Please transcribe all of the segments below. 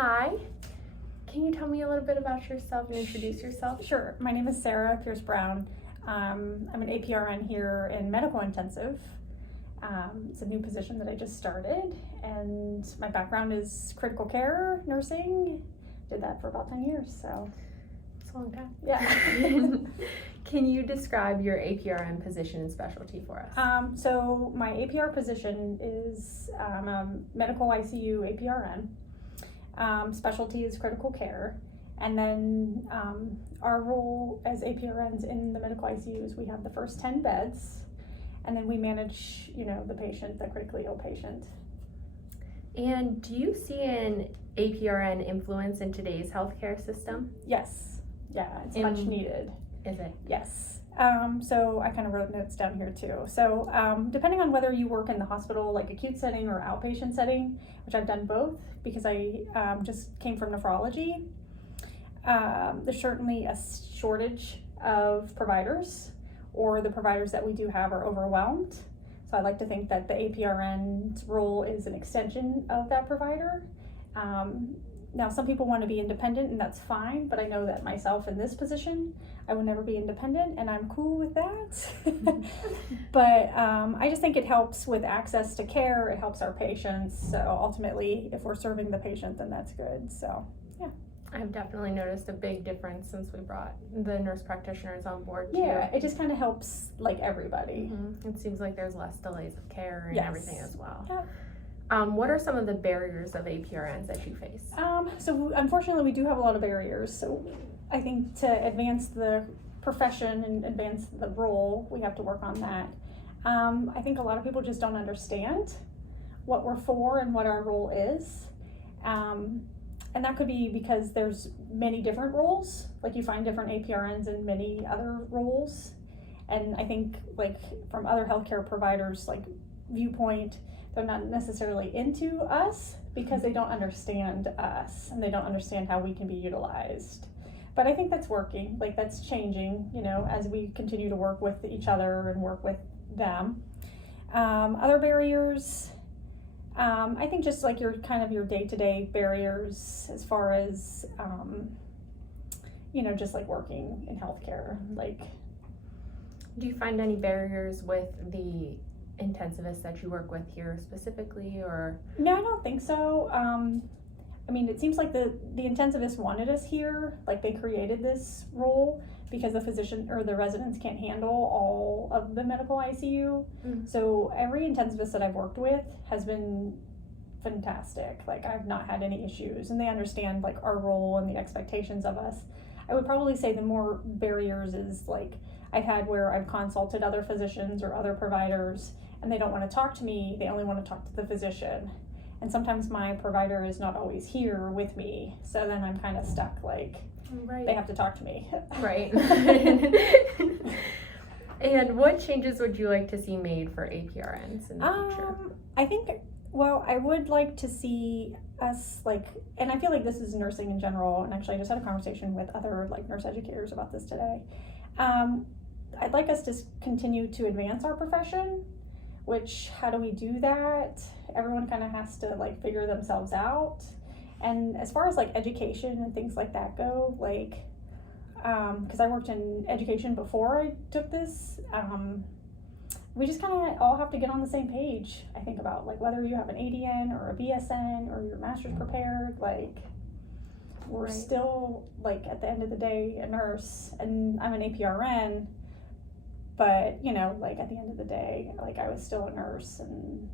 Hi. Can you tell me a little bit about yourself and introduce yourself? Sure. My name is Sarah Pierce-Brown. I'm an APRN here in medical intensive. It's a new position that I just started, and my background is critical care nursing. Did that for about 10 years, so It's a long time. yeah. Can you describe your APRN position and specialty for us? So my APR position is a medical ICU APRN. Specialty is critical care, and then our role as APRNs in the medical ICU is we have the first 10 beds, and then we manage, the patient, the critically ill patient. And do you see an APRN influence in today's healthcare system? Yes, yeah, it's much needed. Is it? Yes. So I kind of wrote notes down here too. So depending on whether you work in the hospital, like acute setting or outpatient setting, which I've done both because I just came from nephrology, there's certainly a shortage of providers, or the providers that we do have are overwhelmed. So I like to think that the APRN's role is an extension of that provider. Now, some people want to be independent, and that's fine, but I know that myself in this position, I will never be independent, and I'm cool with that. But I just think it helps with access to care. It helps our patients. So ultimately, if we're serving the patient, then that's good. So, yeah. I've definitely noticed a big difference since we brought the nurse practitioners on board too. Yeah, it just kind of helps like everybody. Mm-hmm. It seems like there's less delays of care and everything as well. Yeah. What are some of the barriers of APRNs that you face? So unfortunately, we do have a lot of barriers. So I think to advance the profession and advance the role, we have to work on that. I think a lot of people just don't understand what we're for and what our role is. And that could be because there's many different roles. Like you find different APRNs in many other roles. And I think like from other healthcare providers, like viewpoint, they're not necessarily into us because they don't understand us and they don't understand how we can be utilized. But I think that's working, like that's changing, as we continue to work with each other and work with them. Other barriers, I think just like your day-to-day barriers as far as, just like working in healthcare. Like, do you find any barriers with the intensivists that you work with here specifically, or? No, I don't think so. It seems like the intensivists wanted us here, like they created this role because the physician or the residents can't handle all of the medical ICU. Mm-hmm. So every intensivist that I've worked with has been fantastic. Like I've not had any issues, and they understand like our role and the expectations of us. I would probably say the more barriers is like I've had where I've consulted other physicians or other providers, and they don't want to talk to me, they only want to talk to the physician. And sometimes my provider is not always here with me, so then I'm kind of stuck, like, they have to talk to me. Right. And what changes would you like to see made for APRNs in the future? I think, I would like to see us, and I feel like this is nursing in general, and actually I just had a conversation with other, nurse educators about this today. I'd like us to continue to advance our profession, which, how do we do that? Everyone kind of has to figure themselves out. And as far as education and things like that go, because I worked in education before I took this, we just kind of all have to get on the same page, I think, about whether you have an ADN or a BSN or your master's prepared, we're still at the end of the day a nurse, and I'm an APRN, but at the end of the day, I was still a nurse, and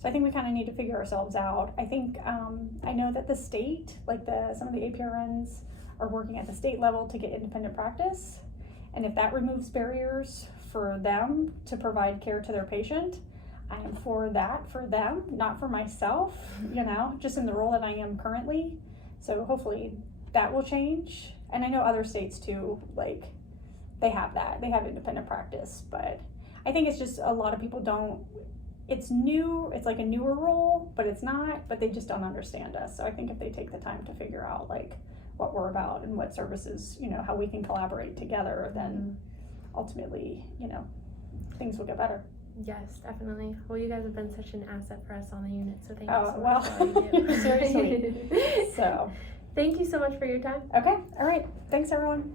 so I think we kind of need to figure ourselves out. I think I know that the state, some of the APRNs are working at the state level to get independent practice, and if that removes barriers for them to provide care to their patient, I am for that for them, not for myself, just in the role that I am currently. So hopefully that will change. And I know other states too, they have that. They have independent practice. But I think it's just a lot of people don't, it's new, it's a newer role, but it's not, but they just don't understand us. So I think if they take the time to figure out what we're about and what services, how we can collaborate together, then ultimately, things will get better. Yes, definitely. Well, you guys have been such an asset for us on the unit, so thank you Oh, so well, much for all you do. you're very sweet. So, Thank you so much for your time. okay, all right. Thanks, everyone.